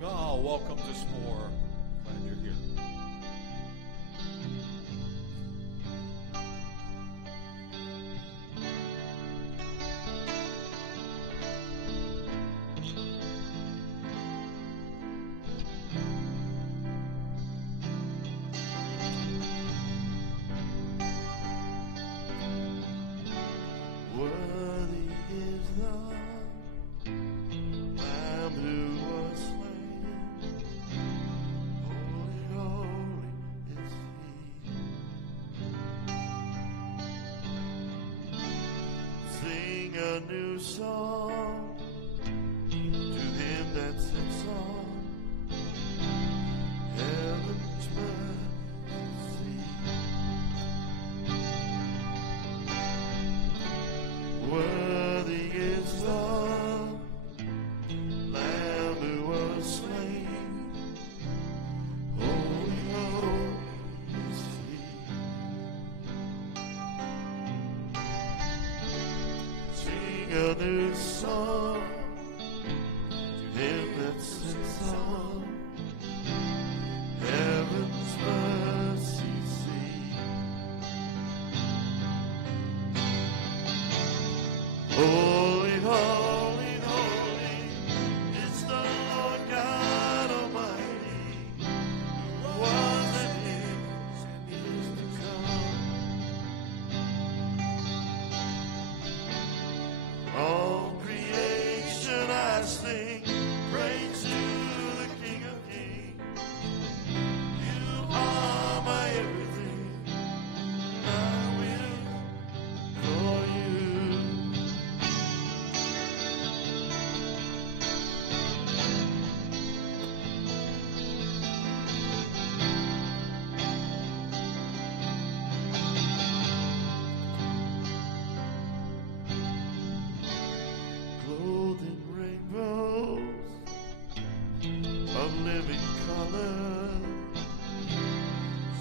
morning. Oh, welcome to S'more. Glad you're here. Worthy is the Lamb who was slain. Holy, holy is He. Sing a new song to Him that sits on heaven's mercy. Worthy is the Lamb who was slain. Holy, holy is He. Sing a new song to Him that sits on heaven's mercy seat. Holy, holy, holy is the Lord God Almighty, who was and is to come. All creation I sing praise to the King of Kings. You are my everything, and I will adore you. Clothed in rainbows of living color,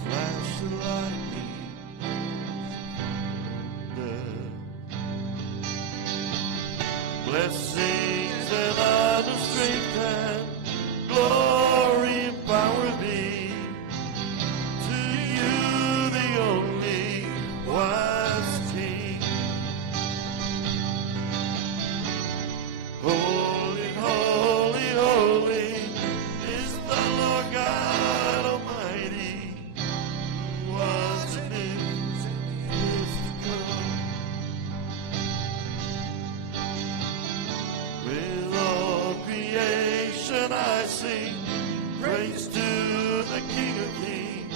flash the lightning, thunder. Blessings and honor, strength and glory and power be to you, the only wise King. Holy, holy, holy is the Lord God Almighty, who was and is to come. With all creation I sing praise to the King of Kings.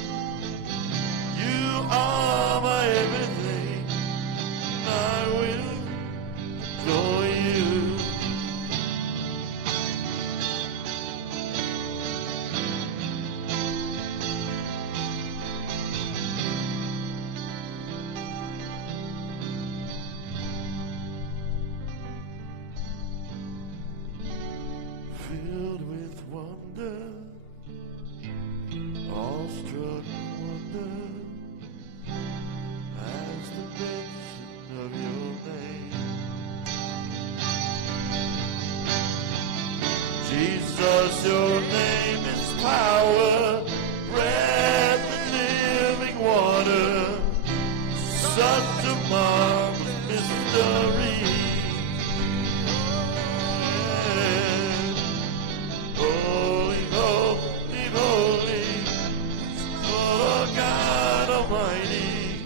You are my everything, and I will adore you. Filled with wonder, awestruck wonder, as the mention of your name. Jesus, your name is power, breath and living water, such a marvelous mystery. Holy, holy, holy, Lord God Almighty,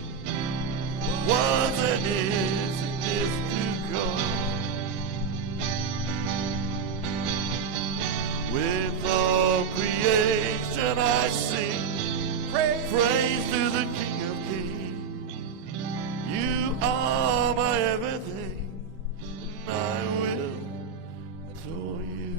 was and is to come. With all creation I sing praise to the King of Kings. You are my everything, and I will adore you.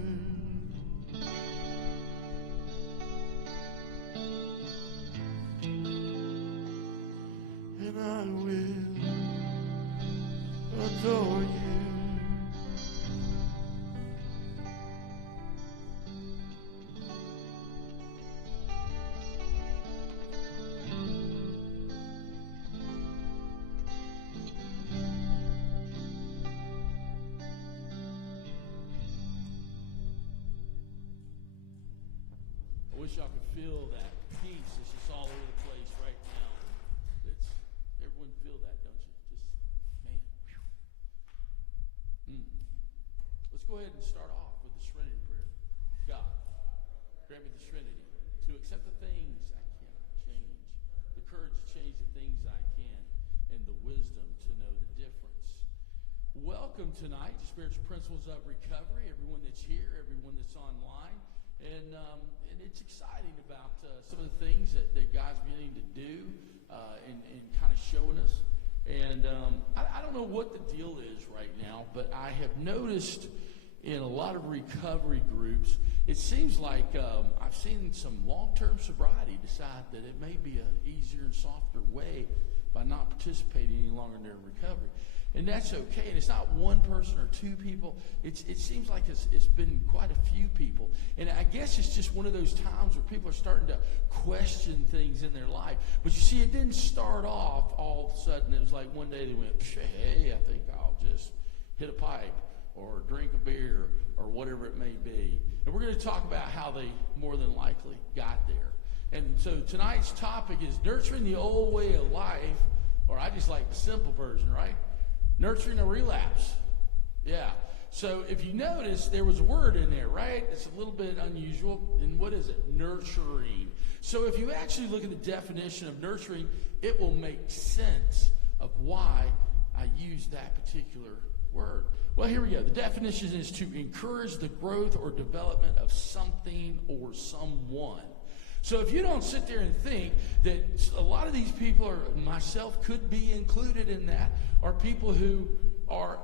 And I will adore you. wish y'all could feel that peace. It's just all over the place right now. It's everyone feel that, don't you? Just man. Let's go ahead and start off with the Serenity Prayer. God, grant me the serenity to accept the things I cannot change, the courage to change the things I can, and the wisdom to know the difference. Welcome tonight to Spiritual Principles of Recovery. Everyone that's here, everyone that's online. And it's exciting about some of the things that God's beginning to do and kind of showing us. And I don't know what the deal is right now, but I have noticed in a lot of recovery groups, it seems like I've seen some long-term sobriety decide that it may be an easier and softer way by not participating any longer in their recovery. And that's okay. And it's not one person or two people. It seems like it's been quite a few people. And I guess it's just one of those times where people are starting to question things in their life. But you see, it didn't start off all of a sudden. It was like one day they went, hey, I think I'll just hit a pipe or drink a beer or whatever it may be. And we're going to talk about how they more than likely got there. And so tonight's topic is nurturing the old way of life, or I just like the simple version, right? Nurturing a relapse. Yeah. So if you notice, there was a word in there, right? It's a little bit unusual. And what is it? Nurturing. So if you actually look at the definition of nurturing, it will make sense of why I use that particular word. Well, here we go. The definition is to encourage the growth or development of something or someone. So if you don't sit there and think that a lot of these people, or myself could be included in that, are people who are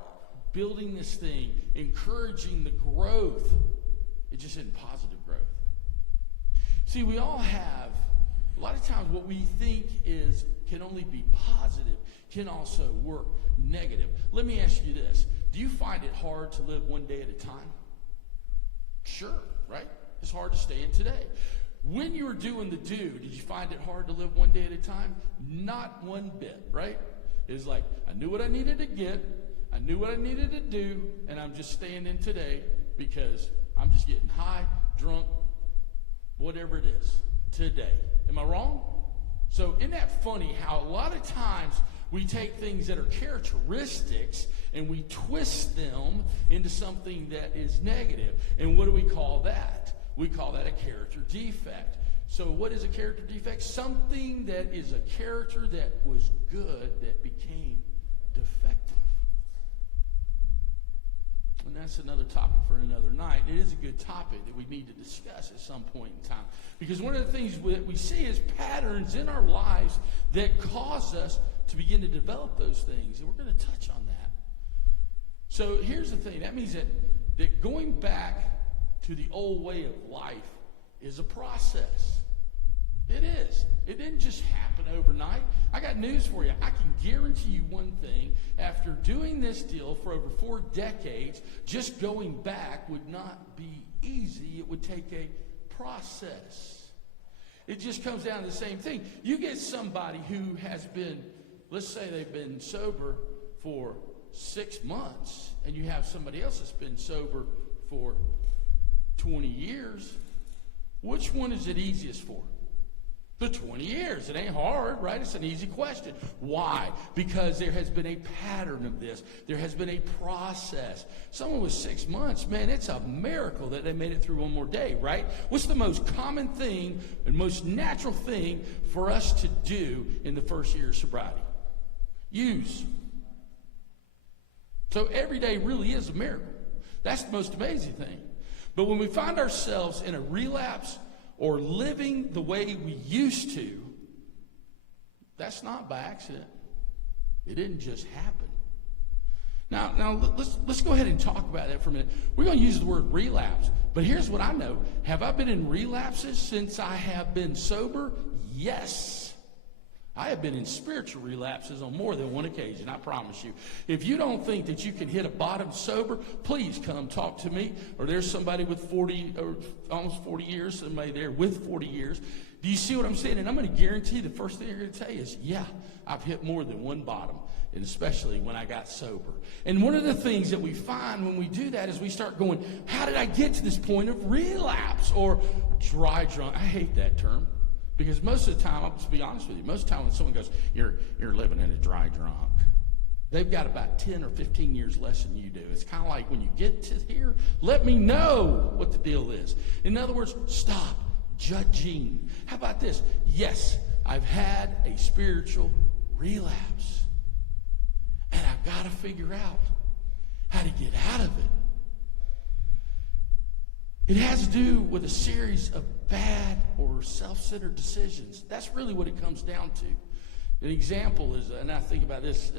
building this thing, encouraging the growth. It's just in positive growth. See, we all have, a lot of times what we think can only be positive can also work negative. Let me ask you this. Do you find it hard to live one day at a time? Sure, right? It's hard to stay in today. When you were doing the do, did you find it hard to live one day at a time? Not one bit, right? It was like, I knew what I needed to get, I knew what I needed to do, and I'm just staying in today because I'm just getting high, drunk, whatever it is, today. Am I wrong? So isn't that funny how a lot of times we take things that are characteristics and we twist them into something that is negative. And what do we call that? We call that a character defect. So what is a character defect? Something that is a character that was good that became defective. And that's another topic for another night. It is a good topic that we need to discuss at some point in time. Because one of the things that we see is patterns in our lives that cause us to begin to develop those things. And we're going to touch on that. So here's the thing. That means that going back to the old way of life is a process. It is. It didn't just happen overnight. I got news for you. I can guarantee you one thing. After doing this deal for over 4 decades, just going back would not be easy. It would take a process. It just comes down to the same thing. You get somebody who has been, let's say they've been sober for 6 months, and you have somebody else that's been sober for 20 years. Which one is it easiest for? The 20 years. It ain't hard, right? It's an easy question. Why? Because there has been a pattern of this. There has been a process. Someone with 6 months, man, it's a miracle that they made it through one more day, right? What's the most common thing and most natural thing for us to do in the first year of sobriety? Use. So every day really is a miracle. That's the most amazing thing. But when we find ourselves in a relapse or living the way we used to, that's not by accident. It didn't just happen. Now let's go ahead and talk about that for a minute. We're going to use the word relapse. But here's what I know. Have I been in relapses since I have been sober? Yes. I have been in spiritual relapses on more than one occasion, I promise you. If you don't think that you can hit a bottom sober, please come talk to me. Or there's somebody with 40 or almost 40 years, somebody there with 40 years. Do you see what I'm saying? And I'm going to guarantee the first thing they're going to tell you is, yeah, I've hit more than one bottom, and especially when I got sober. And one of the things that we find when we do that is we start going, how did I get to this point of relapse? Or dry drunk. I hate that term because most of the time, I'll just be honest with you, most of the time when someone goes, you're living in a dry drunk, they've got about 10 or 15 years less than you do. It's kind of like when you get to here, let me know what the deal is. In other words, stop judging. How about this? Yes, I've had a spiritual relapse. And I've got to figure out how to get out of it. It has to do with a series of bad or self-centered decisions. That's really what it comes down to. An example is, and I think about this,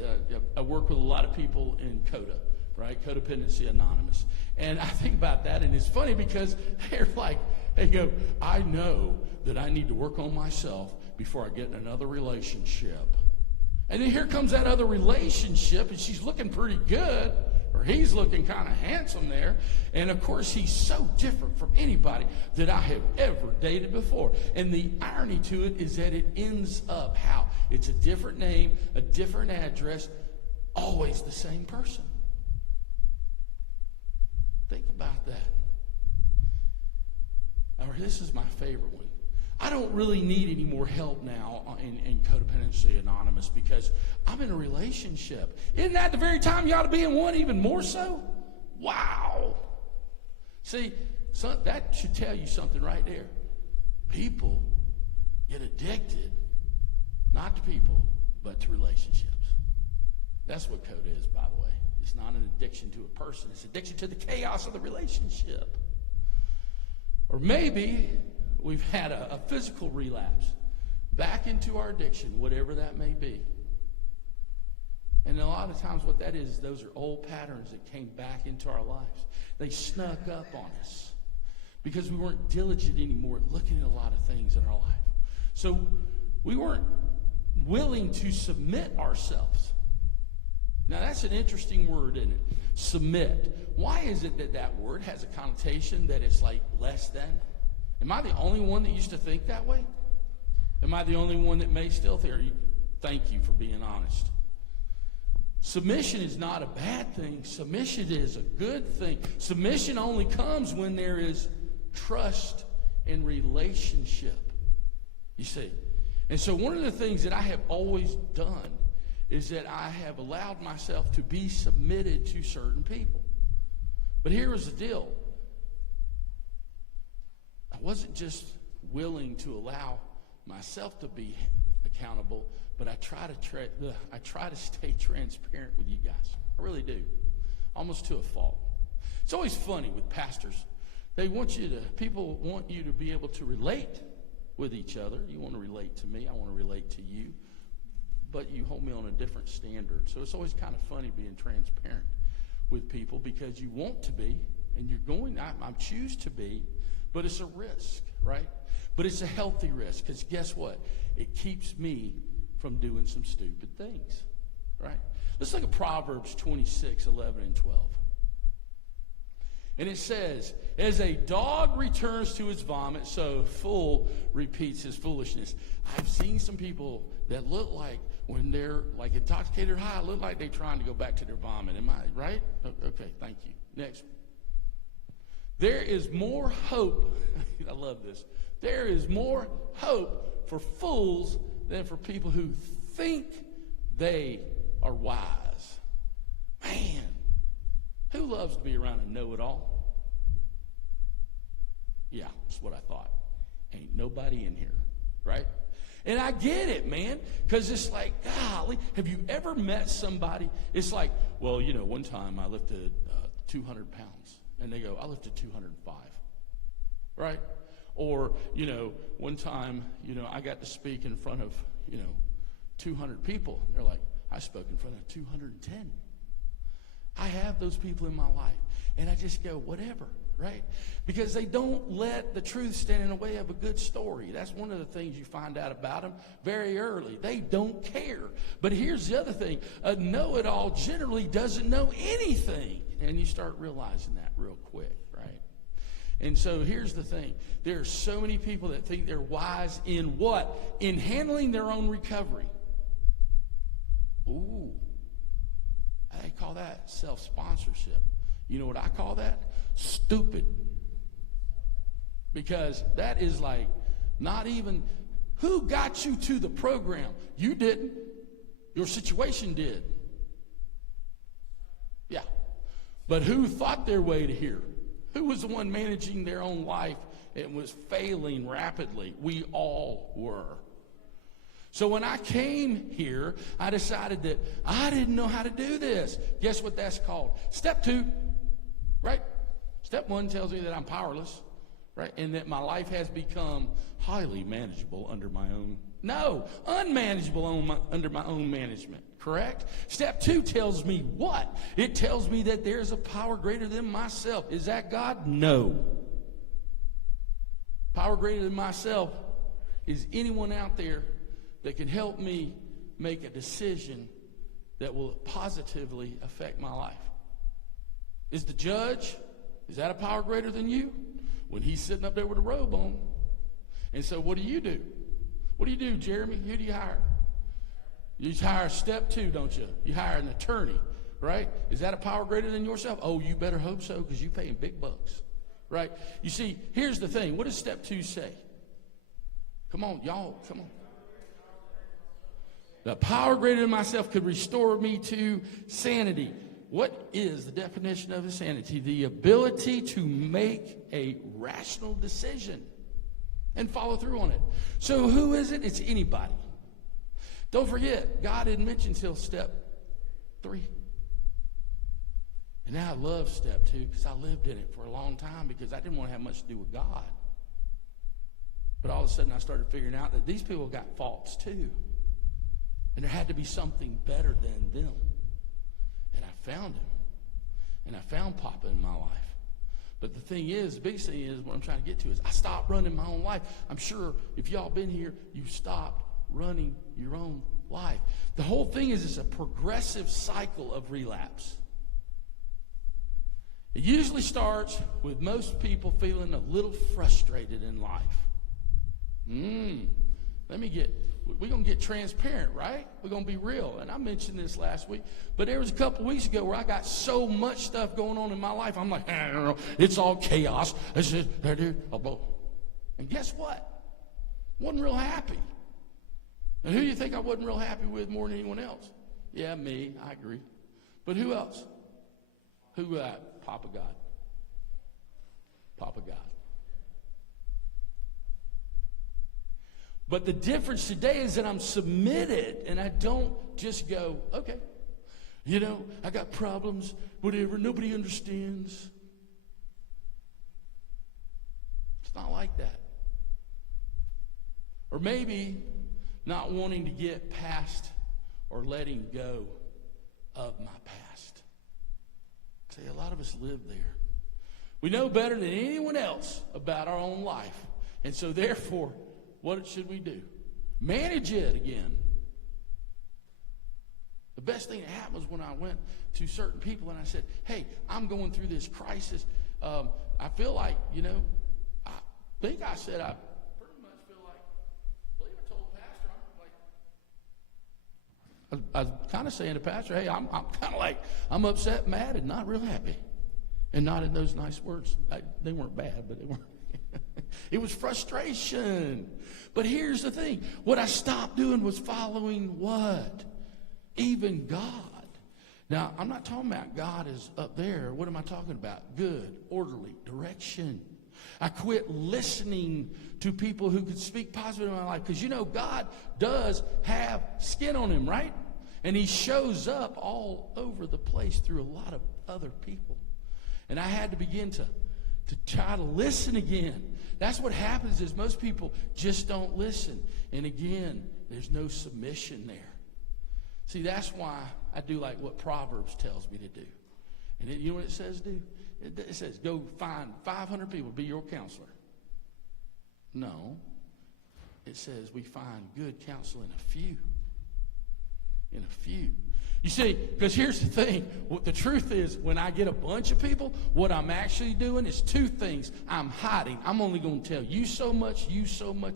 I work with a lot of people in CODA, right? Codependency Anonymous. And I think about that, and it's funny because they're like, they go, I know that I need to work on myself before I get in another relationship. And then here comes that other relationship, and she's looking pretty good, or he's looking kind of handsome there. And of course, he's so different from anybody that I have ever dated before. And the irony to it is that it ends up how? It's a different name, a different address, always the same person. Think about that. Or this is my favorite one. I don't really need any more help now in Codependency Anonymous because I'm in a relationship. Isn't that the very time you ought to be in one even more so? Wow. See, that should tell you something right there. People get addicted, not to people, but to relationships. That's what code is, by the way. It's not an addiction to a person. It's addiction to the chaos of the relationship. Or maybe we've had a physical relapse back into our addiction, whatever that may be. And a lot of times what that is, those are old patterns that came back into our lives. They snuck up on us because we weren't diligent anymore at looking at a lot of things in our life. So we weren't willing to submit ourselves. Now that's an interesting word, isn't it? Submit. Why is it that that word has a connotation that it's like less than? Am I the only one that used to think that way? Am I the only one that may still think? Thank you for being honest. Submission is not a bad thing. Submission is a good thing. Submission only comes when there is trust and relationship. You see? And so one of the things that I have always done is that I have allowed myself to be submitted to certain people. But here was the deal. I wasn't just willing to allow myself to be accountable, but I try to stay transparent with you guys. I really do, almost to a fault. It's always funny with pastors. People want you to be able to relate with each other. You want to relate to me, I want to relate to you, but you hold me on a different standard. So it's always kind of funny being transparent with people because you want to be, and I choose to be, but it's a risk, right? But it's a healthy risk because guess what? It keeps me from doing some stupid things, right? Let's look at Proverbs 26, 11, and 12. And it says, as a dog returns to his vomit, so a fool repeats his foolishness. I've seen some people that look like when they're like intoxicated or high, look like they're trying to go back to their vomit. Am I right? Okay, thank you. Next. There is more hope. I love this. There is more hope for fools than for people who think they are wise. Man, who loves to be around a know-it-all? Yeah, that's what I thought. Ain't nobody in here, right? And I get it, man, because it's like, golly, have you ever met somebody? It's like, well, one time I lifted 200 pounds. And they go, I lifted 205, right? Or, one time, I got to speak in front of, 200 people. They're like, I spoke in front of 210. I have those people in my life. And I just go, whatever, right? Because they don't let the truth stand in the way of a good story. That's one of the things you find out about them very early. They don't care. But here's the other thing. A know-it-all generally doesn't know anything. And you start realizing that real quick, right? And so here's the thing. There are so many people that think they're wise in what? In handling their own recovery. Ooh. I call that self-sponsorship. You know what I call that? Stupid. Because that is like not even, who got you to the program? You didn't. Your situation did. Yeah. But who thought their way to here? Who was the one managing their own life and was failing rapidly? We all were. So when I came here, I decided that I didn't know how to do this. Guess what that's called? Step 2, right? Step 1 tells me that I'm powerless, right? And that my life has become highly manageable under my own, no, unmanageable under my own management, correct? Step 2 tells me what? It tells me that there's a power greater than myself. Is that God? No. Power greater than myself is anyone out there that can help me make a decision that will positively affect my life. Is the judge, is that a power greater than you? When he's sitting up there with a robe on. And so what do? What do you do, Jeremy? Who do you hire? You hire step 2, don't you? You hire an attorney, right? Is that a power greater than yourself? Oh, you better hope so, because you're paying big bucks, right? You see, here's the thing. What does step 2 say? Come on, y'all, come on. The power greater than myself could restore me to sanity. What is the definition of insanity? The ability to make a rational decision and follow through on it. So who is it? It's anybody. Don't forget, God didn't mention till step 3. And now I love step 2 because I lived in it for a long time because I didn't want to have much to do with God. But all of a sudden I started figuring out that these people got faults too. And there had to be something better than them. And I found him. And I found Papa in my life. But the thing is, the biggest thing is, what I'm trying to get to is I stopped running my own life. I'm sure if y'all been here, you stopped running your own life. The whole thing is it's a progressive cycle of relapse. It usually starts with most people feeling a little frustrated in life. We're going to get transparent, right? We're going to be real. And I mentioned this last week, but there was a couple weeks ago where I got so much stuff going on in my life. I'm like, I don't know, it's all chaos. It's just, and guess what? Wasn't real happy. And who do you think I wasn't real happy with more than anyone else? Yeah, me. I agree. But who else? Who? Papa God. Papa God. But the difference today is that I'm submitted and I don't just go, okay, I got problems, whatever, nobody understands. It's not like that. Or maybe not wanting to get past or letting go of my past. See, a lot of us live there. We know better than anyone else about our own life. And so therefore, what should we do? Manage it again. The best thing that happened was when I went to certain people and I said, hey, I'm going through this crisis. I feel like, I pretty much feel like, I believe I told the pastor, I was kind of saying to the pastor, hey, I'm kind of like, I'm upset, mad, and not real happy. And not in those nice words. They weren't bad, but they weren't. It was frustration. But here's the thing. What I stopped doing was following what? Even God. Now, I'm not talking about God is up there. What am I talking about? Good, orderly direction. I quit listening to people who could speak positive in my life. Because God does have skin on him, right? And he shows up all over the place through a lot of other people. And I had to begin to try to listen again. That's what happens is most people just don't listen. And again, there's no submission there. See, that's why I do like what Proverbs tells me to do. And you know what it says do? It says, go find 500 people to be your counselor. No. It says we find good counsel in a few. In a few. You see, because here's the thing. What the truth is, when I get a bunch of people, what I'm actually doing is 2 things. I'm hiding. I'm only going to tell you so much, and you so much.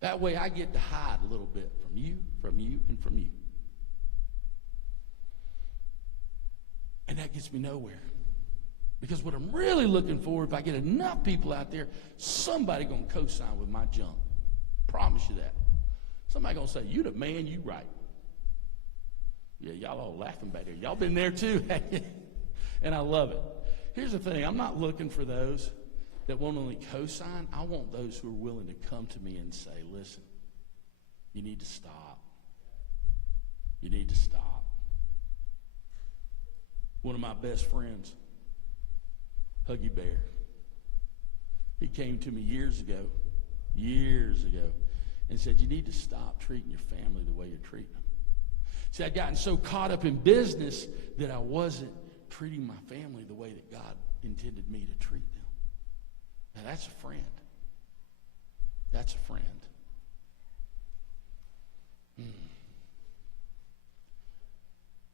That way I get to hide a little bit from you, and from you. And that gets me nowhere. Because what I'm really looking for, if I get enough people out there, somebody going to co-sign with my junk. Promise you that. Somebody going to say, you the man, you right. Yeah, y'all all laughing back there. Y'all been there too. And I love it. Here's the thing. I'm not looking for those that won't only co-sign. I want those who are willing to come to me and say, listen, you need to stop. You need to stop. One of my best friends, Huggy Bear, he came to me years ago, and said, you need to stop treating your family the way you're treating them. See, I'd gotten so caught up in business that I wasn't treating my family the way that God intended me to treat them. Now, that's a friend. That's a friend.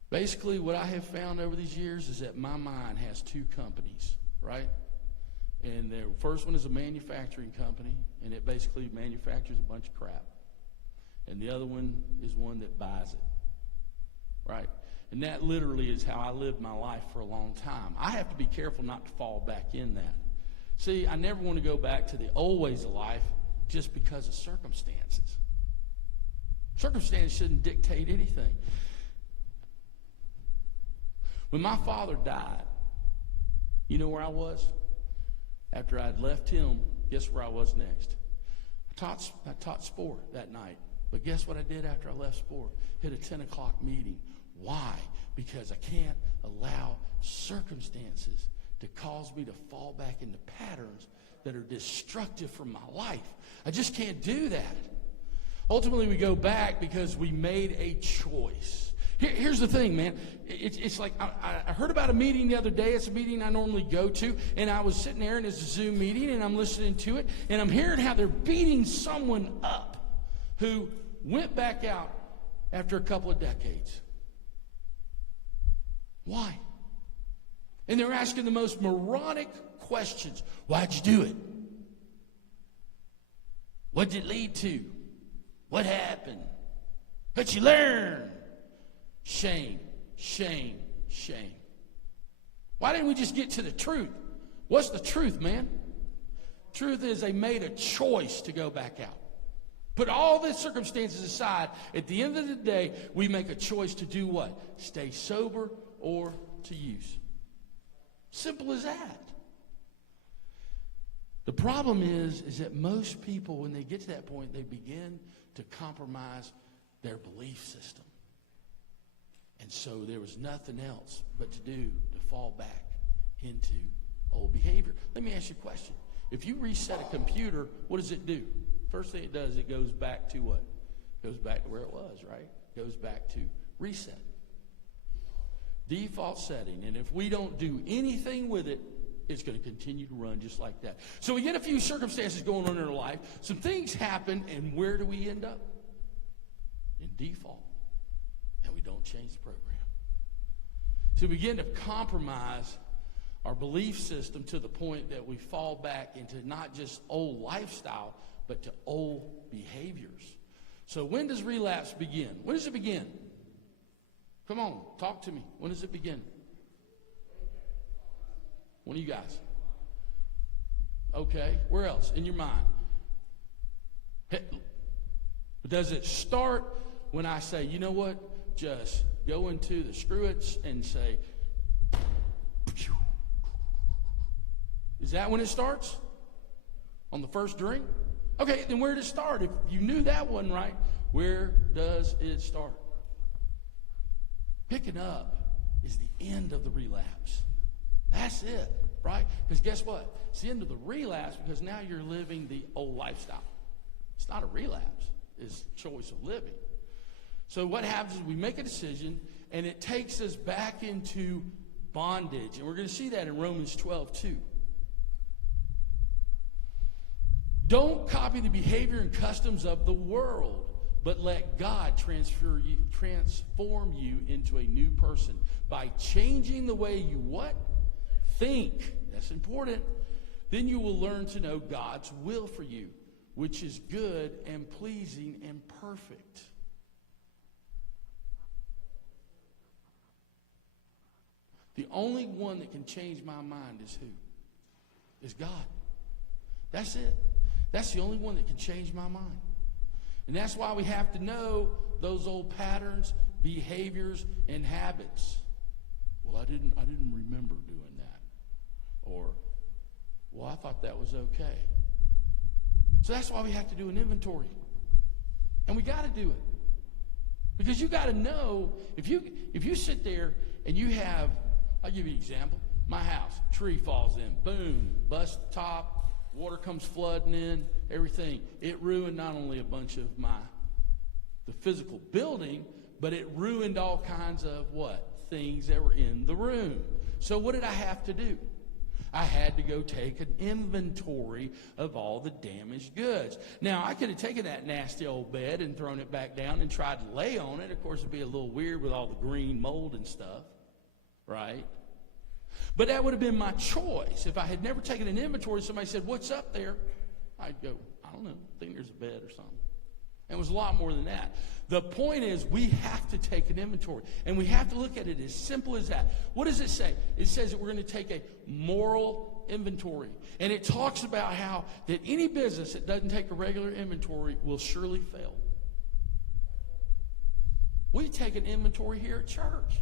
Basically, what I have found over these years is that my mind has two companies, right? And the first one is a manufacturing company, and it basically manufactures a bunch of crap. And the other one is one that buys it, right? And that literally is how I lived my life for a long time. I have to be careful not to fall back in that. See, I never want to go back to the old ways of life just because of circumstances. Circumstances shouldn't dictate anything. When my father died, you know where I was? After I'd left him, guess where I was next? I taught sport that night. But guess what I did after I left sport? Hit a 10 o'clock meeting. Why? Because I can't allow circumstances to cause me to fall back into patterns that are destructive for my life. I just can't do that. Ultimately, we go back because we made a choice. Here's the thing, man. It's like I heard about a meeting the other day. It's a meeting I normally go to, and I was sitting there, and it's a Zoom meeting, and I'm listening to it, and I'm hearing how they're beating someone up who went back out after a couple of decades. Why? And they're asking the most moronic questions. Why'd you do it? What did it lead to? What happened? But you learn. Shame, shame, shame. Why didn't we just get to the truth? What's the truth, man? Truth is they made a choice to go back out. Put all the circumstances aside. At the end of the day, we make a choice to do what? Stay sober or to use. Simple as that. The problem is that most people, when they get to that point, they begin to compromise their belief system. And so there was nothing else but to do to fall back into old behavior. Let me ask you a question. If you reset a computer, what does it do? First thing it does, it goes back to what? It goes back to where it was, right? It goes back to reset. Default setting. And if we don't do anything with it, it's going to continue to run just like that. So we get a few circumstances going on in our life. Some things happen, and where do we end up? In default. And we don't change the program. So we begin to compromise our belief system to the point that we fall back into not just old lifestyle, but to old behaviors. So when does relapse begin? When does it begin? Come on, talk to me. When does it begin? One of you guys. Okay, where else? In your mind. Does it start when I say, you know what? Just go into the screw-its and say, is that when it starts? On the first drink? Okay, then where did it start? If you knew that wasn't right, where does it start? Picking up is the end of the relapse. That's it, right? Because guess what? It's the end of the relapse because now you're living the old lifestyle. It's not a relapse. It's choice of living. So what happens is we make a decision, and it takes us back into bondage. And we're going to see that in Romans 12:2. Don't copy the behavior and customs of the world, but let God transform you into a new person by changing the way you what? Think. That's important. Then you will learn to know God's will for you, which is good and pleasing and perfect. The only one that can change my mind is who? Is God. That's it. That's the only one that can change my mind. And that's why we have to know those old patterns, behaviors, and habits. Well, I didn't remember doing that. Or, well, I thought that was okay. So that's why we have to do an inventory. And we got to do it. Because you got to know, if you sit there and you have, I'll give you an example. My house, tree falls in, boom, bust the top, water comes flooding in, everything. It ruined not only a bunch of the physical building, but it ruined all kinds of what? Things that were in the room. So what did I have to do? I had to go take an inventory of all the damaged goods. Now, I could have taken that nasty old bed and thrown it back down and tried to lay on it. Of course, it'd be a little weird with all the green mold and stuff, right? But that would have been my choice. If I had never taken an inventory, somebody said, what's up there? I'd go, I don't know, I think there's a bed or something. And it was a lot more than that. The point is, we have to take an inventory. And we have to look at it as simple as that. What does it say? It says that we're going to take a moral inventory. And it talks about how that any business that doesn't take a regular inventory will surely fail. We take an inventory here at church.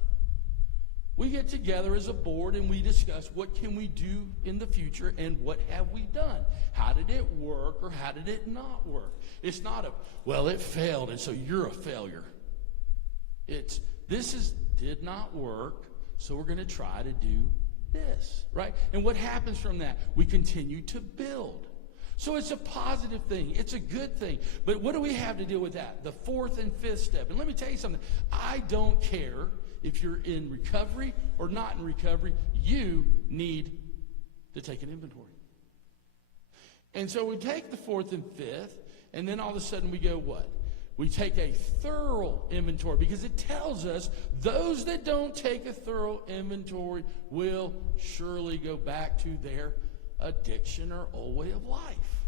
We get together as a board and we discuss what can we do in the future and what have we done. How did it work or how did it not work? It's not well, it failed and so you're a failure. It's, did not work, so we're going to try to do this, right? And what happens from that? We continue to build. So it's a positive thing. It's a good thing. But what do we have to deal with that? The fourth and fifth step. And let me tell you something. I don't care if you're in recovery or not in recovery, you need to take an inventory. And so we take the fourth and fifth, and then all of a sudden we go what? We take a thorough inventory, because it tells us those that don't take a thorough inventory will surely go back to their addiction or old way of life.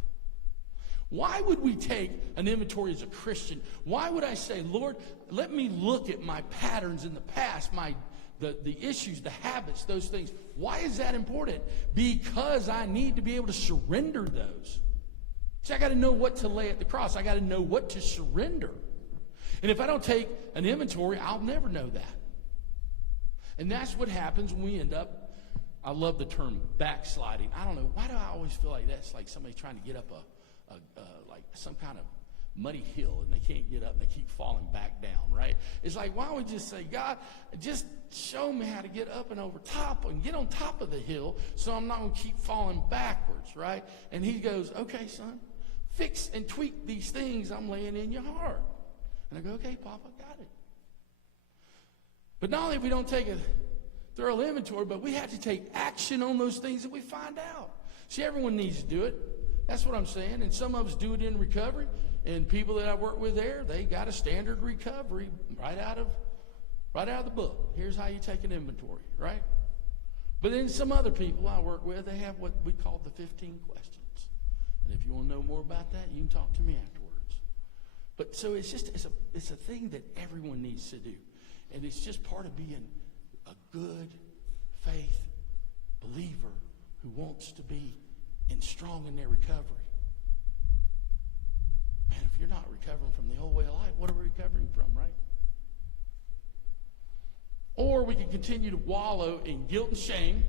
Why would we take an inventory as a Christian? Why would I say, Lord, let me look at my patterns in the past, the issues, the habits, those things. Why is that important? Because I need to be able to surrender those. See, I got to know what to lay at the cross. I got to know what to surrender. And if I don't take an inventory, I'll never know that. And that's what happens when we end up, I love the term backsliding. I don't know, why do I always feel like that's like somebody trying to get up like some kind of muddy hill and they can't get up and they keep falling back down, right? It's like, why don't we just say, God, just show me how to get up and over top and get on top of the hill so I'm not going to keep falling backwards, right? And he goes, okay, son, fix and tweak these things I'm laying in your heart. And I go, okay, Papa, got it. But not only if we don't take a thorough inventory, but we have to take action on those things that we find out. See, everyone needs to do it. That's what I'm saying. And some of us do it in recovery. And people that I work with there, they got a standard recovery right out of the book. Here's how you take an inventory, right? But then some other people I work with, they have what we call the 15 questions. And if you want to know more about that, you can talk to me afterwards. But so it's a thing that everyone needs to do. And it's just part of being a good faith believer who wants to be strong in their recovery. Man, if you're not recovering from the old way of life, what are we recovering from, right? Or we can continue to wallow in guilt and shame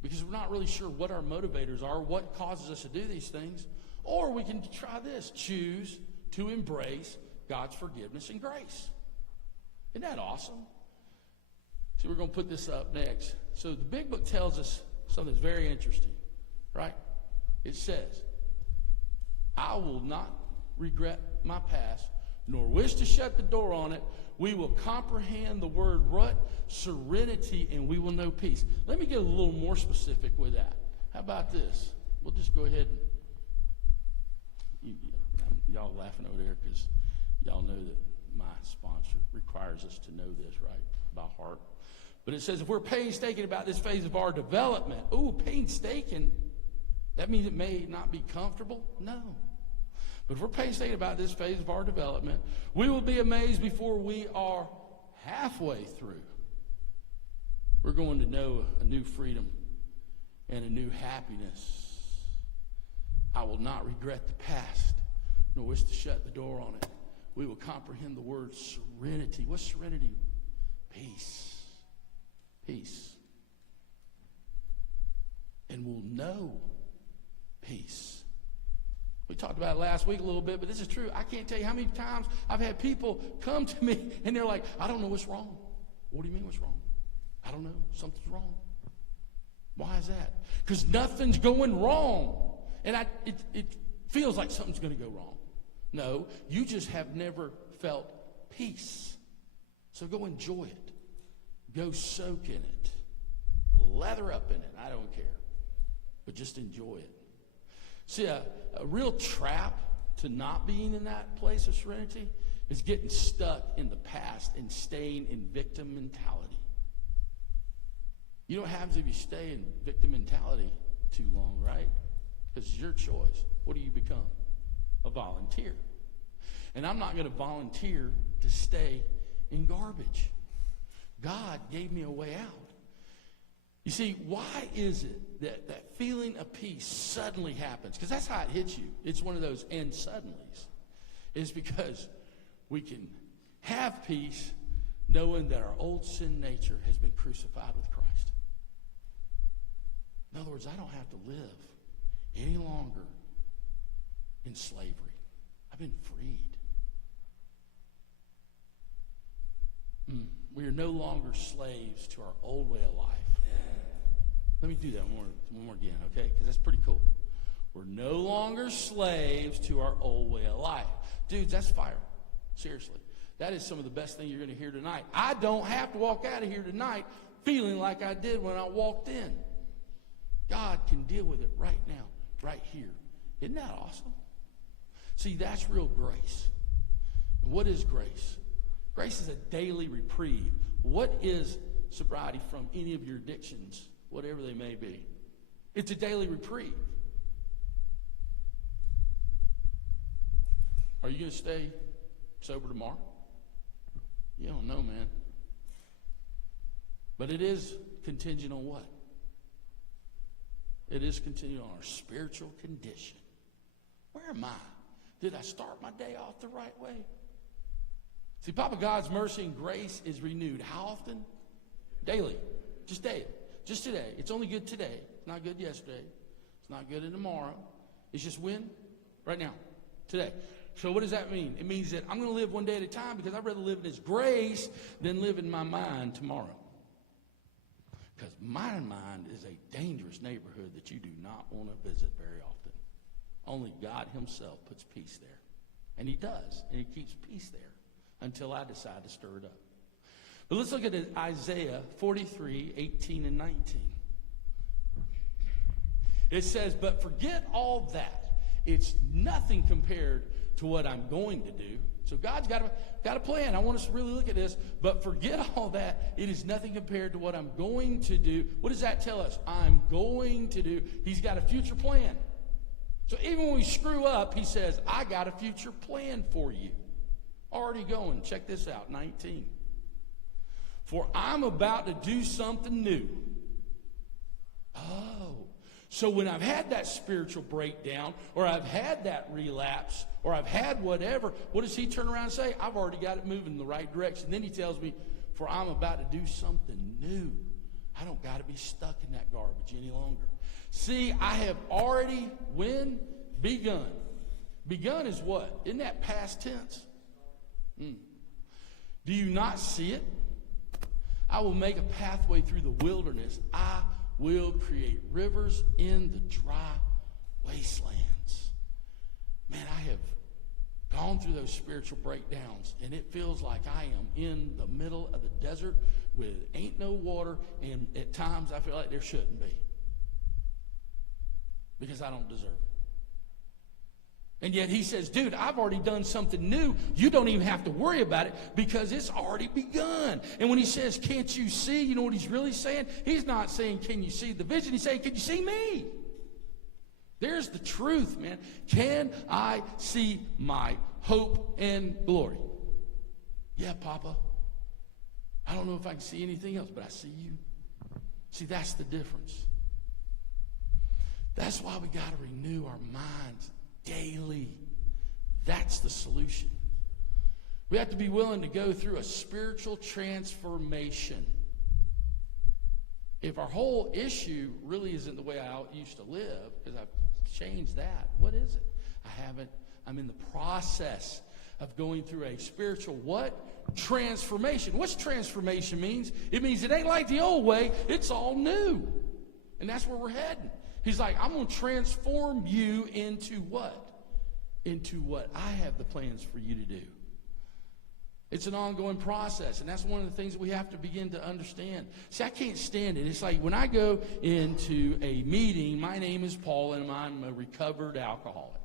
because we're not really sure what our motivators are, what causes us to do these things. Or we can try this, choose to embrace God's forgiveness and grace. Isn't that awesome? So we're going to put this up next. So the Big Book tells us something that's very interesting, right? It says, I will not regret my past, nor wish to shut the door on it. We will comprehend the word rut, serenity, and we will know peace. Let me get a little more specific with that. How about this? We'll just go ahead and y'all laughing over there because y'all know that my sponsor requires us to know this, right, by heart. But it says if we're painstaking about this phase of our development, painstaking, that means it may not be comfortable? No. But if we're painstaking about this phase of our development, we will be amazed before we are halfway through. We're going to know a new freedom and a new happiness. I will not regret the past, nor wish to shut the door on it. We will comprehend the word serenity. What's serenity? Peace. Peace. And we'll know peace. We talked about it last week a little bit, but this is true. I can't tell you how many times I've had people come to me and they're like, I don't know what's wrong. What do you mean what's wrong? I don't know. Something's wrong. Why is that? Because nothing's going wrong. And it feels like something's going to go wrong. No, you just have never felt peace. So go enjoy it. Go soak in it. Lather up in it. I don't care. But just enjoy it. See, a real trap to not being in that place of serenity is getting stuck in the past and staying in victim mentality. You know what happens if you stay in victim mentality too long, right? Because it's your choice. What do you become? A volunteer. And I'm not going to volunteer to stay in garbage. God gave me a way out. You see, why is it that feeling of peace suddenly happens? Because that's how it hits you. It's one of those and suddenlies. It's because we can have peace knowing that our old sin nature has been crucified with Christ. In other words, I don't have to live any longer in slavery. I've been freed. We are no longer slaves to our old way of life. Let me do that one more again, okay? Because that's pretty cool. We're no longer slaves to our old way of life. Dudes, that's fire. Seriously. That is some of the best thing you're going to hear tonight. I don't have to walk out of here tonight feeling like I did when I walked in. God can deal with it right now, right here. Isn't that awesome? See, that's real grace. And what is grace? Grace is a daily reprieve. What is sobriety from any of your addictions, whatever they may be? It's a daily reprieve. Are you going to stay sober tomorrow? You don't know, man. But it is contingent on what? It is contingent on our spiritual condition. Where am I? Did I start my day off the right way? See, Papa God's mercy and grace is renewed. How often? Daily. Just daily. Just today. It's only good today. It's not good yesterday. It's not good in tomorrow. It's just when? Right now. Today. So what does that mean? It means that I'm going to live one day at a time because I'd rather live in His grace than live in my mind tomorrow. Because my mind is a dangerous neighborhood that you do not want to visit very often. Only God Himself puts peace there. And He does. And He keeps peace there until I decide to stir it up. But let's look at Isaiah 43, 18 and 19. It says, but forget all that. It's nothing compared to what I'm going to do. So God's got a plan. I want us to really look at this. But forget all that. It is nothing compared to what I'm going to do. What does that tell us? I'm going to do. He's got a future plan. So even when we screw up, He says, I got a future plan for you. Already going. Check this out, 19. For I'm about to do something new. Oh. So when I've had that spiritual breakdown, or I've had that relapse, or I've had whatever, what does He turn around and say? I've already got it moving in the right direction. Then He tells me, for I'm about to do something new. I don't got to be stuck in that garbage any longer. See, I have already, when? Begun. Begun is what? Isn't that past tense? Do you not see it? I will make a pathway through the wilderness. I will create rivers in the dry wastelands. Man, I have gone through those spiritual breakdowns, and it feels like I am in the middle of the desert with ain't no water, and at times I feel like there shouldn't be because I don't deserve it. And yet He says, dude, I've already done something new. You don't even have to worry about it because it's already begun. And when He says, can't you see? You know what He's really saying? He's not saying, can you see the vision? He's saying, can you see me? There's the truth, man. Can I see my hope and glory? Yeah, Papa. I don't know if I can see anything else, but I see you. See, that's the difference. That's why we got to renew our minds daily. That's the solution. We have to be willing to go through a spiritual transformation. If our whole issue really isn't the way I used to live, because I've changed that, what is it? I'm in the process of going through a spiritual what? Transformation. What's transformation means? It means it ain't like the old way. It's all new. And that's where we're heading. He's like, I'm going to transform you into what? Into what I have the plans for you to do. It's an ongoing process, and that's one of the things that we have to begin to understand. See, I can't stand it. It's like when I go into a meeting, my name is Paul, and I'm a recovered alcoholic.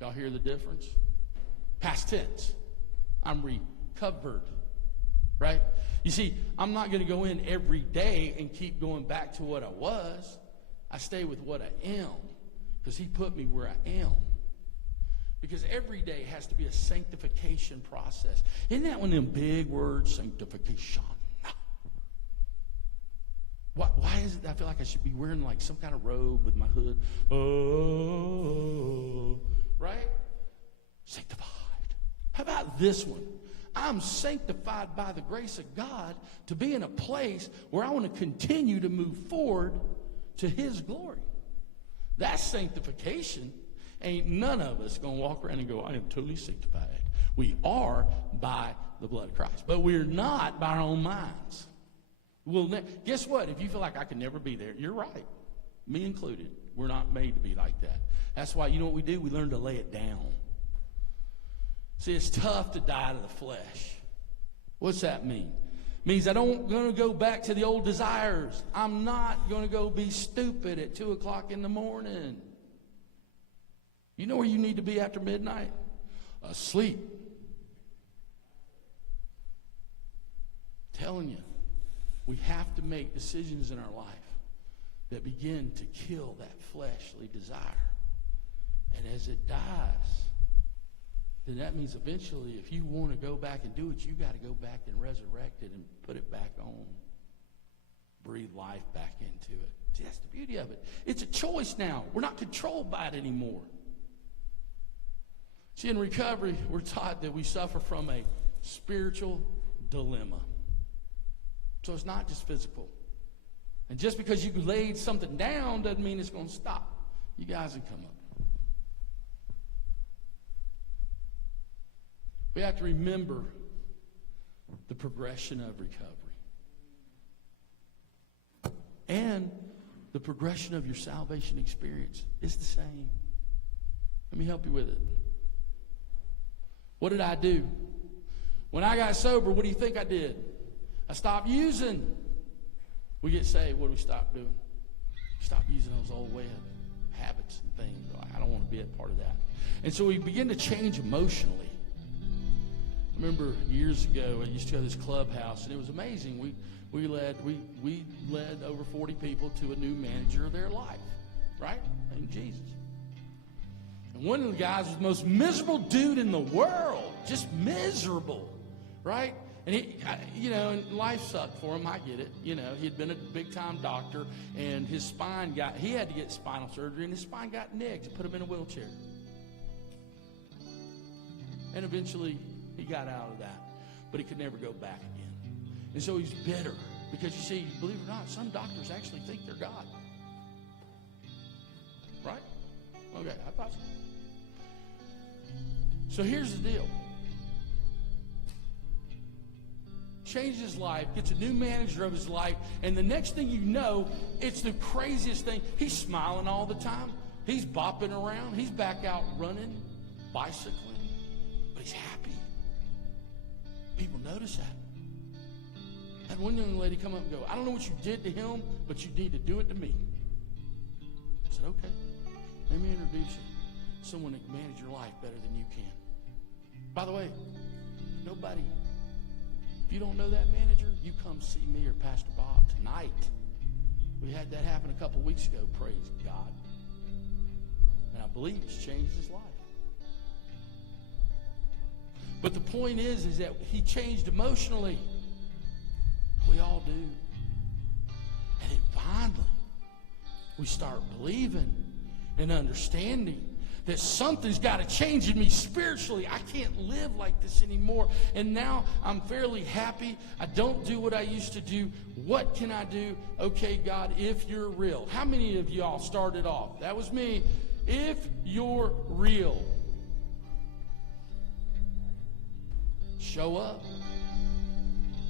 Y'all hear the difference? Past tense. I'm recovered, right? You see, I'm not going to go in every day and keep going back to what I was. I stay with what I am because he put me where I am. Because every day has to be a sanctification process. Isn't that one of them big words, sanctification? Why is it that I feel like I should be wearing like some kind of robe with my hood? Oh, right? Sanctified. How about this one? I'm sanctified by the grace of God to be in a place where I want to continue to move forward to his glory. That's sanctification. Ain't none of us going to walk around and go, I am totally sanctified. We are by the blood of Christ. But we're not by our own minds. Well, guess what? If you feel like I can never be there, you're right. Me included. We're not made to be like that. That's why, you know what we do? We learn to lay it down. See, it's tough to die to the flesh. What's that mean? It means I don't going to go back to the old desires. I'm not going to go be stupid at 2 o'clock in the morning. You know where you need to be after midnight? Asleep. Telling you, we have to make decisions in our life that begin to kill that fleshly desire. And as it dies, then that means eventually if you want to go back and do it, you got to go back and resurrect it and put it back on. Breathe life back into it. See, that's the beauty of it. It's a choice now. We're not controlled by it anymore. See, in recovery, we're taught that we suffer from a spiritual dilemma. So it's not just physical. And just because you laid something down doesn't mean it's going to stop. You guys can come up. We have to remember the progression of recovery. And the progression of your salvation experience is the same. Let me help you with it. What did I do? When I got sober, what do you think I did? I stopped using. We get saved, what do we stop doing? Stop using those old way of habits and things. I don't want to be a part of that. And so we begin to change emotionally. I remember years ago, I used to go to this clubhouse, and it was amazing. We led over 40 people to a new manager of their life, right? Named Jesus. And one of the guys was the most miserable dude in the world, just miserable, right? And and life sucked for him. I get it. He'd been a big-time doctor, and his spine he had to get spinal surgery, and his spine got nicked. Put him in a wheelchair. And eventually, he got out of that, but he could never go back again. And so he's bitter because, you see, believe it or not, some doctors actually think they're God. Right? Okay, I thought so. So here's the deal. Changes his life, gets a new manager of his life, and the next thing you know, it's the craziest thing. He's smiling all the time. He's bopping around. He's back out running, bicycling, but he's happy. People notice that. I had one young lady come up and go, I don't know what you did to him, but you need to do it to me. I said, okay, let me introduce you to someone that can manage your life better than you can. By the way, nobody, if you don't know that manager, you come see me or Pastor Bob tonight. We had that happen a couple weeks ago, praise God. And I believe it's changed his life. But the point is that he changed emotionally. we all do. And then finally, we start believing and understanding that something's got to change in me spiritually. I can't live like this anymore. And now I'm fairly happy. I don't do what I used to do. What can I do? Okay, God, if you're real. How many of y'all started off? That was me. If you're real, show up.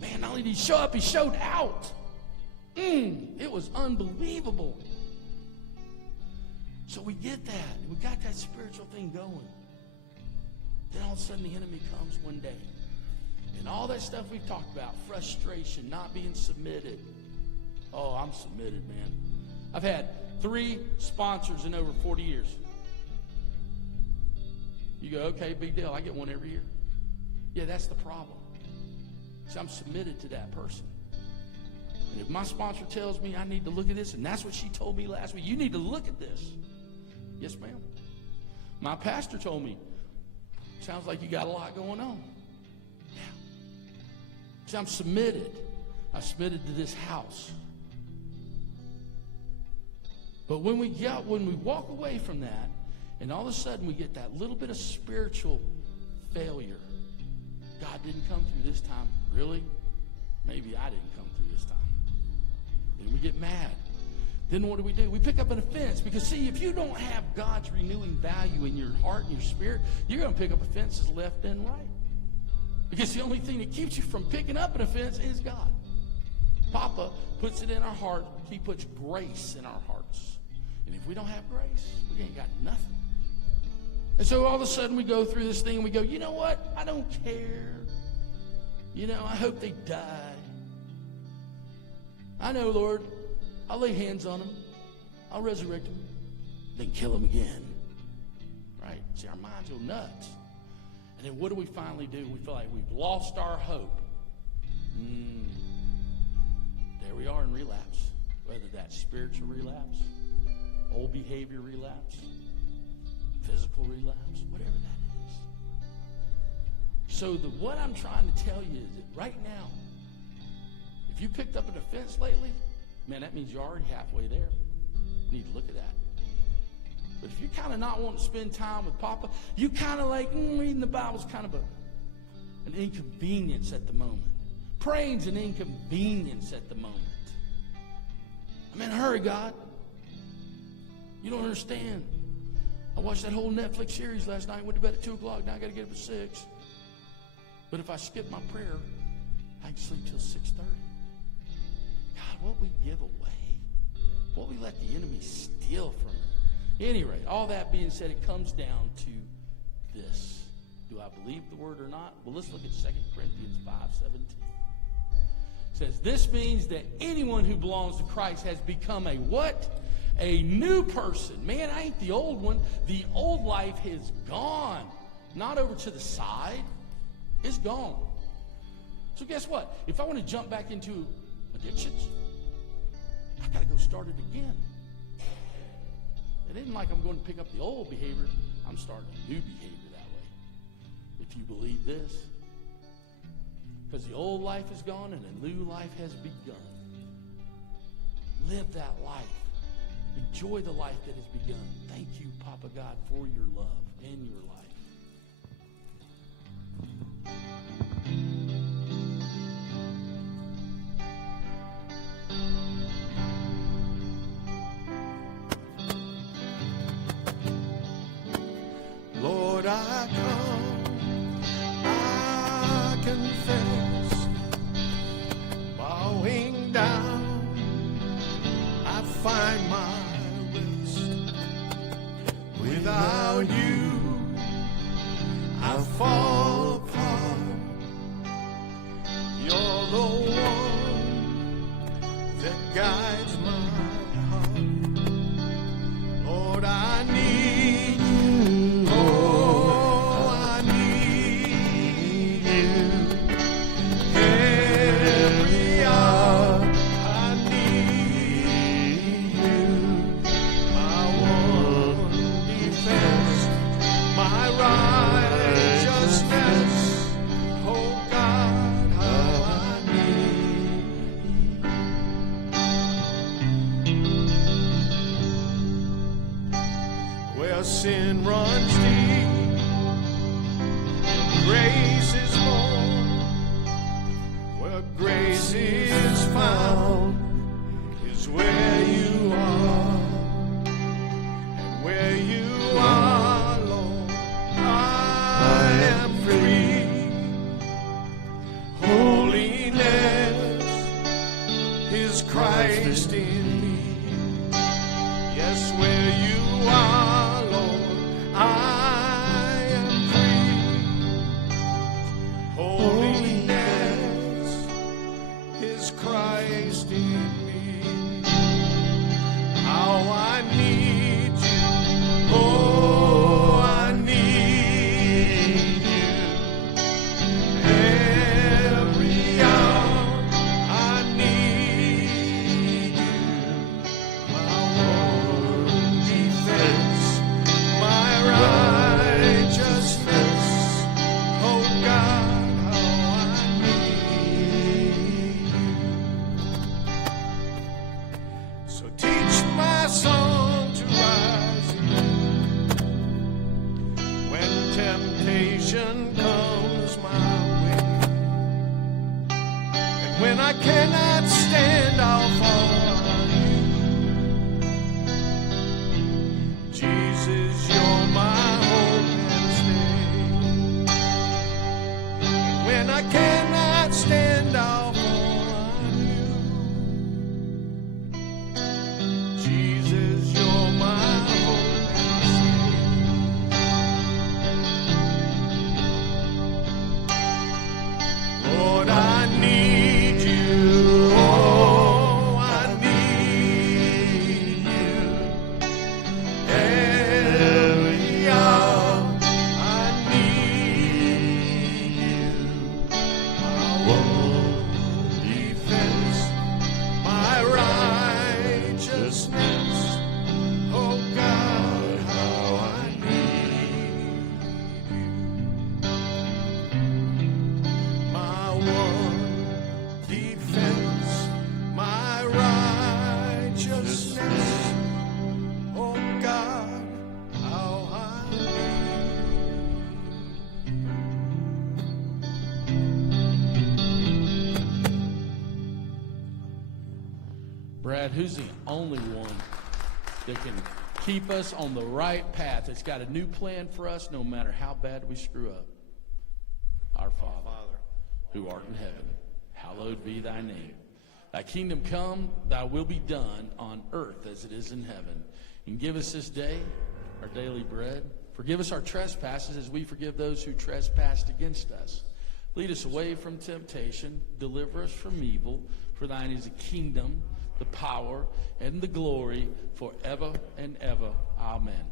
Man, not only did he show up, he showed out. It was unbelievable. So we get that. We got that spiritual thing going. Then all of a sudden the enemy comes one day. And all that stuff we've talked about, frustration, not being submitted. Oh, I'm submitted, man. I've had 3 sponsors in over 40 years. You go, okay, big deal. I get one every year. Yeah, that's the problem. See, I'm submitted to that person. And if my sponsor tells me I need to look at this, and that's what she told me last week, you need to look at this. Yes, ma'am. My pastor told me, sounds like you got a lot going on. Yeah. See, I'm submitted. I'm submitted to this house. But when we walk away from that, and all of a sudden we get that little bit of spiritual failure. God didn't come through this time. Really? Maybe I didn't come through this time. Then we get mad. Then what do? We pick up an offense. Because, see, if you don't have God's renewing value in your heart and your spirit, you're going to pick up offenses left and right. Because the only thing that keeps you from picking up an offense is God. Papa puts it in our heart. He puts grace in our hearts. And if we don't have grace, we ain't got nothing. And so all of a sudden we go through this thing and we go, you know what? I don't care. You know, I hope they die. I know, Lord. I'll lay hands on them. I'll resurrect them. Then kill them again. Right? See, our minds go nuts. And then what do we finally do? We feel like we've lost our hope. There we are in relapse. Whether that's spiritual relapse, old behavior relapse, physical relapse, whatever that is. So what I'm trying to tell you is that right now, if you picked up an offense lately, man, that means you're already halfway there. You need to look at that. But if you're kind of not wanting to spend time with Papa, you kind of like, reading the Bible's kind of an inconvenience at the moment. Praying's an inconvenience at the moment. I'm in a hurry, God. You don't understand. I watched that whole Netflix series last night, went to bed at 2 o'clock, now I got to get up at 6. But if I skip my prayer, I can sleep till 6:30. God, what we give away, what we let the enemy steal from us. At any rate, all that being said, it comes down to this. Do I believe the word or not? Well, let's look at 2 Corinthians 5:17. It says, this means that anyone who belongs to Christ has become a what? A new person. Man, I ain't the old one. The old life is gone. Not over to the side. It's gone. So guess what? If I want to jump back into addictions, I got to go start it again. It isn't like I'm going to pick up the old behavior. I'm starting a new behavior that way. If you believe this. Because the old life is gone and a new life has begun. Live that life. Enjoy the life that has begun. Thank you, Papa God, for your love and your life. Lord, I come, I confess, bowing down, I find my rest. Without you, I fall apart. You're the one that guides my heart. Lord, I need you. Oh, I need you. Every hour I need you. My one defense where sin runs deep, grace is more. Where grace is found is where you are, and where you are, Lord, I am free. Holiness is Christ in me. Yes, where you are, Lord, I am free. Holiness is Christ in me. How I need you, oh, I need you. Every hour I need you. My one defense, my righteousness. Oh God, how I need you. So teach my song to rise when temptation comes my way. And when I cannot stand, I'll fall on you. Jesus, you're my hope and stay. And when I cannot stand, I'll fall on you. Jesus, you're my hope and stay. Lord, I need you. Oh, I need you. Every hour I need you. My one defense, my righteousness. Oh God, how I need you. My one defense, my righteousness. Oh God, how I Brad, who's the only one that can keep us on the right path, that's got a new plan for us no matter how bad we screw up? Our Father, who art in heaven, hallowed be thy name. Thy kingdom come, thy will be done on earth as it is in heaven. And give us this day our daily bread. Forgive us our trespasses as we forgive those who trespass against us. Lead us away from temptation. Deliver us from evil. For thine is the kingdom, the power, and the glory forever and ever. Amen.